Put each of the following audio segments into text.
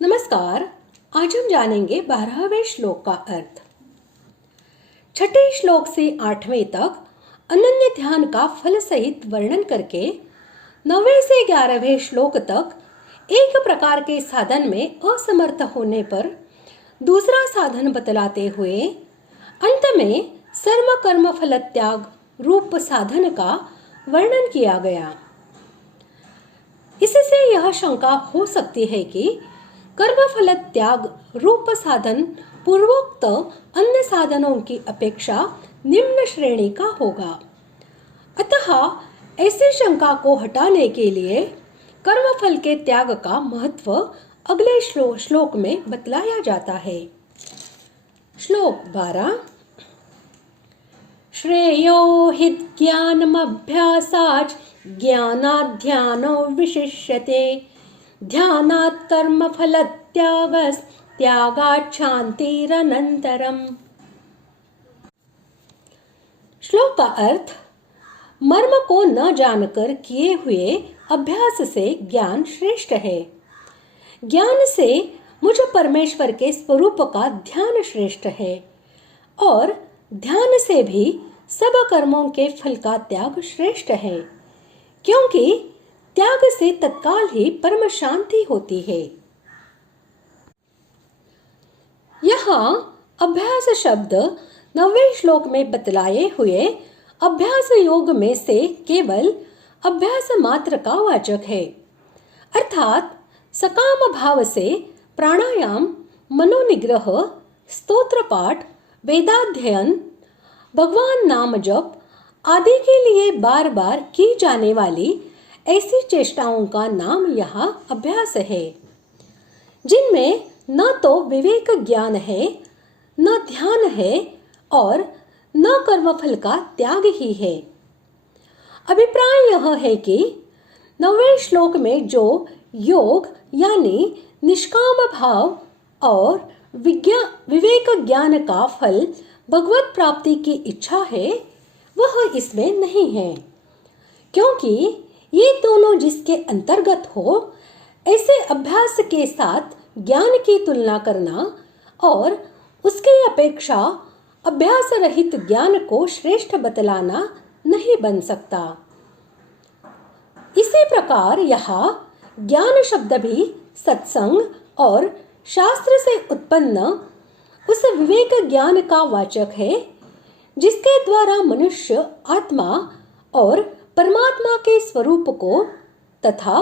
नमस्कार। आज हम जानेंगे 12वें श्लोक का अर्थ। छठे श्लोक से 8वें तक अनन्य ध्यान का फल सहित वर्णन करके 9वें से 11वें श्लोक तक एक प्रकार के साधन में असमर्थ होने पर दूसरा साधन बतलाते हुए अंत में सर्व कर्म फल त्याग रूप साधन का वर्णन किया गया। इससे यह शंका हो सकती है कि कर्म फल त्याग रूप साधन पूर्वोक्त अन्य साधनों की अपेक्षा निम्न श्रेणी का होगा। अतः ऐसी शंका को हटाने के लिए कर्म फल के त्याग का महत्व अगले श्लोक में बतलाया जाता है। श्लोक 12। श्रेयो हि ज्ञानमभ्यासाच् ज्ञानाध्यानो विशिष्यते ध्यानात् कर्म फल त्यागात् शान्तिरनन्तरम्। श्लोक का अर्थ, मर्म को न जानकर किए हुए अभ्यास से ज्ञान श्रेष्ठ है। ज्ञान से मुझ परमेश्वर के स्वरूप का ध्यान श्रेष्ठ है और ध्यान से भी सब कर्मों के फल का त्याग श्रेष्ठ है, क्योंकि त्याग से तत्काल ही परम शांति होती है। यहाँ अभ्यास शब्द 9वें श्लोक में बतलाए हुए अभ्यास योग में से केवल अभ्यास मात्र का वाचक है, अर्थात सकाम भाव से प्राणायाम, मनोनिग्रह, स्तोत्र पाठ, वेदाध्ययन, भगवान नाम जप आदि के लिए बार बार की जाने वाली ऐसी चेष्टाओं का नाम यहाँ अभ्यास है, जिनमें न तो विवेक ज्ञान है, न ध्यान है और न कर्मफल का त्याग ही है। अभिप्राय यह है कि 9वें श्लोक में जो योग यानी निष्काम भाव और विवेक ज्ञान का फल भगवत प्राप्ति की इच्छा है, वह इसमें नहीं है, क्योंकि ये दोनों जिसके अंतर्गत हो, ऐसे अभ्यास के साथ ज्ञान की तुलना करना और उसकी अपेक्षा अभ्यास रहित ज्ञान को श्रेष्ठ बतलाना नहीं बन सकता। इसी प्रकार यहाँ ज्ञान शब्द भी सत्संग और शास्त्र से उत्पन्न उस विवेक ज्ञान का वाचक है, जिसके द्वारा मनुष्य आत्मा और परमात्मा के स्वरूप को तथा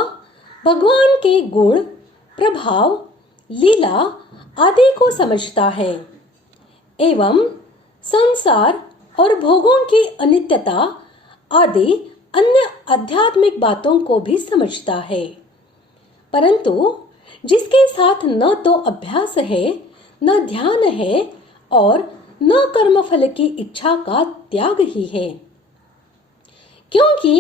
भगवान के गुण, प्रभाव, लीला आदि को समझता है एवं संसार और भोगों की अनित्यता आदि अन्य आध्यात्मिक बातों को भी समझता है, परंतु जिसके साथ न तो अभ्यास है, न ध्यान है और न कर्मफल की इच्छा का त्याग ही है, क्योंकि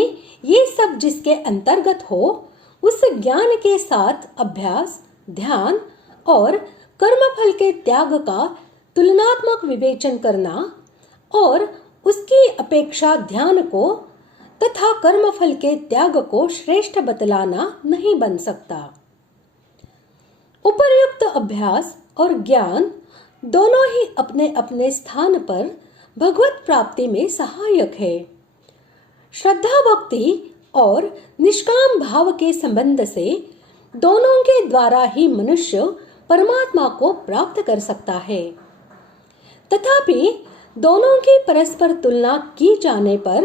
ये सब जिसके अंतर्गत हो, उस ज्ञान के साथ अभ्यास, ध्यान और कर्मफल के त्याग का तुलनात्मक विवेचन करना और उसकी अपेक्षा ध्यान को तथा कर्मफल के त्याग को श्रेष्ठ बतलाना नहीं बन सकता। उपर्युक्त अभ्यास और ज्ञान दोनों ही अपने अपने स्थान पर भगवत प्राप्ति में सहायक है। श्रद्धा भक्ति और निष्काम भाव के संबंध से दोनों के द्वारा ही मनुष्य परमात्मा को प्राप्त कर सकता है। तथापि दोनों की परस्पर तुलना की जाने पर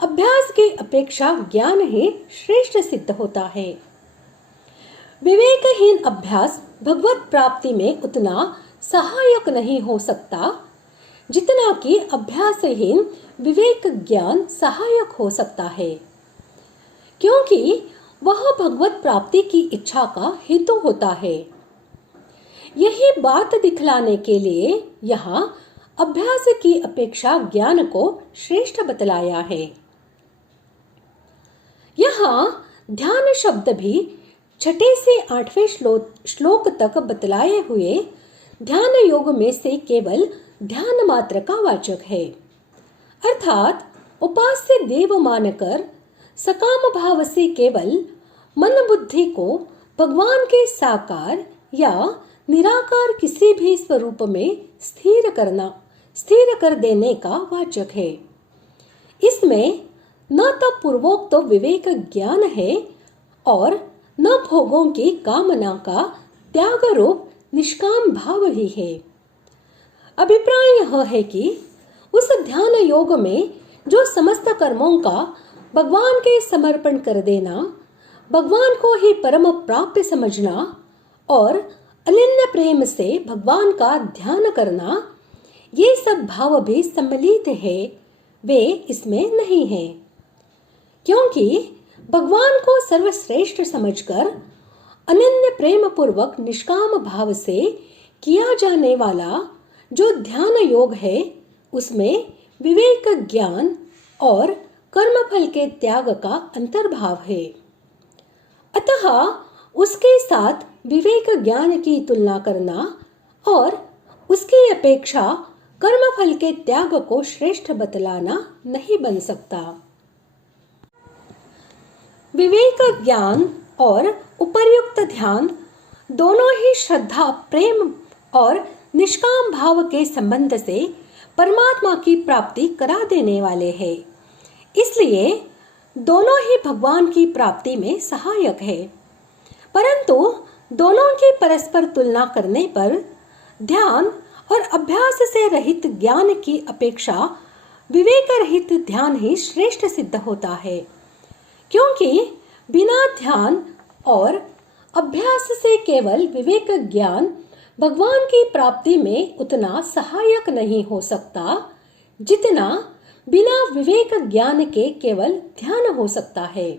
अभ्यास की अपेक्षा ज्ञान ही श्रेष्ठ सिद्ध होता है। विवेकहीन अभ्यास भगवत प्राप्ति में उतना सहायक नहीं हो सकता जितना कि अभ्यासहीन विवेक ज्ञान सहायक हो सकता है, क्योंकि वह भगवत प्राप्ति की इच्छा का हेतु होता है। यही बात दिखलाने के लिए यहाँ अभ्यास की अपेक्षा ज्ञान को श्रेष्ठ बतलाया है। यहाँ ध्यान शब्द भी 6 से 8वें श्लोक तक बतलाए हुए ध्यान योग में से केवल ध्यान मात्र का वाचक है, अर्थात उपास्य देव मानकर सकाम भाव से केवल मन बुद्धि को भगवान के साकार या निराकार किसी भी स्वरूप में स्थिर कर देने का वाचक है। इसमें न तो पूर्वोक्त विवेक ज्ञान है और न भोगों की कामना का त्याग रूप निष्काम भाव ही है। अभिप्राय यह है कि उस ध्यान योग में जो समस्त कर्मों का भगवान के समर्पण कर देना, भगवान को ही परम प्राप्य समझना और अनन्य प्रेम से भगवान का ध्यान करना, ये सब भाव भी सम्मिलित है, वे इसमें नहीं है। क्योंकि भगवान को सर्वश्रेष्ठ समझकर अनन्य प्रेम पूर्वक निष्काम भाव से किया जाने वाला जो ध्यान योग है, उसमें विवेक ज्ञान और कर्मफल के त्याग का अंतर्भाव है। अतः उसके साथ विवेक ज्ञान की तुलना करना और उसकी अपेक्षा कर्मफल के त्याग को श्रेष्ठ बतलाना नहीं बन सकता। विवेक ज्ञान और उपर्युक्त ध्यान दोनों ही श्रद्धा, प्रेम और निष्काम भाव के संबंध से परमात्मा की प्राप्ति करा देने वाले हैं। इसलिए दोनों ही भगवान की प्राप्ति में सहायक है। परंतु दोनों की परस्पर तुलना करने पर ध्यान और अभ्यास से रहित ज्ञान की अपेक्षा विवेक रहित ध्यान ही श्रेष्ठ सिद्ध होता है। क्योंकि बिना ध्यान और अभ्यास से केवल विवेक ज्ञान भगवान की प्राप्ति में उतना सहायक नहीं हो सकता जितना बिना विवेक ज्ञान के केवल ध्यान हो सकता है।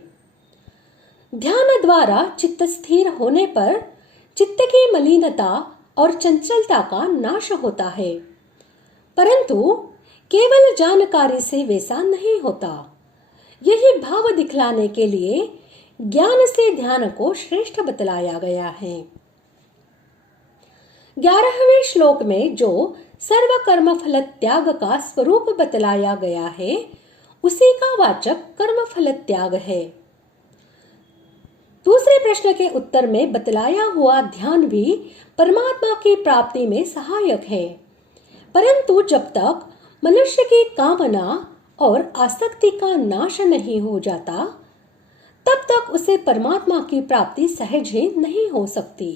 ध्यान द्वारा चित्त स्थिर होने पर चित्त की मलिनता और चंचलता का नाश होता है, परंतु केवल जानकारी से वैसा नहीं होता। यही भाव दिखलाने के लिए ज्ञान से ध्यान को श्रेष्ठ बतलाया गया है। 11वें श्लोक में जो सर्व कर्म फल त्याग का स्वरूप बतलाया गया है, उसी का वाचक कर्म फल त्याग है। दूसरे प्रश्न के उत्तर में बतलाया हुआ ध्यान भी परमात्मा की प्राप्ति में सहायक है, परंतु जब तक मनुष्य की कामना और आसक्ति का नाश नहीं हो जाता, तब तक उसे परमात्मा की प्राप्ति सहज ही नहीं हो सकती।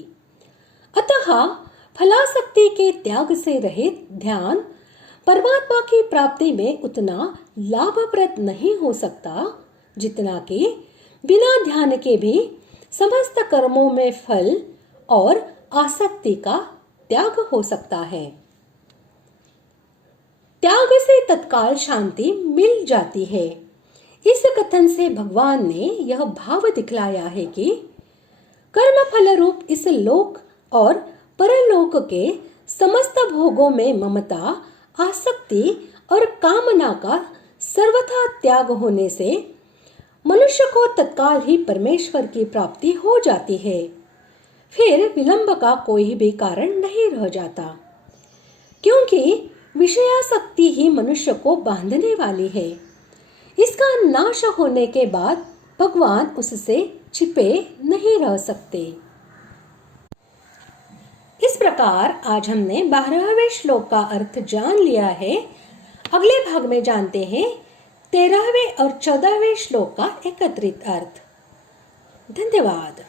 अतः फलासक्ति के त्याग से रहित ध्यान परमात्मा की प्राप्ति में उतना लाभप्रद नहीं हो सकता जितना कि बिना ध्यान के भी समस्त कर्मों में फल और आसक्ति का त्याग हो सकता है। त्याग से तत्काल शांति मिल जाती है। इस कथन से भगवान ने यह भाव दिखलाया है कि कर्म फल रूप इस लोक और परलोक के समस्त भोगों में ममता, आसक्ति और कामना का सर्वथा त्याग होने से मनुष्य को तत्काल ही परमेश्वर की प्राप्ति हो जाती है। फिर विलंब का कोई भी कारण नहीं रह जाता, क्योंकि विषयासक्ति ही मनुष्य को बांधने वाली है। इसका नाश होने के बाद भगवान उससे छिपे नहीं रह सकते। इस प्रकार आज हमने 12वें श्लोक का अर्थ जान लिया है। अगले भाग में जानते हैं 13वें और 14वें श्लोक का एकत्रित अर्थ। धन्यवाद।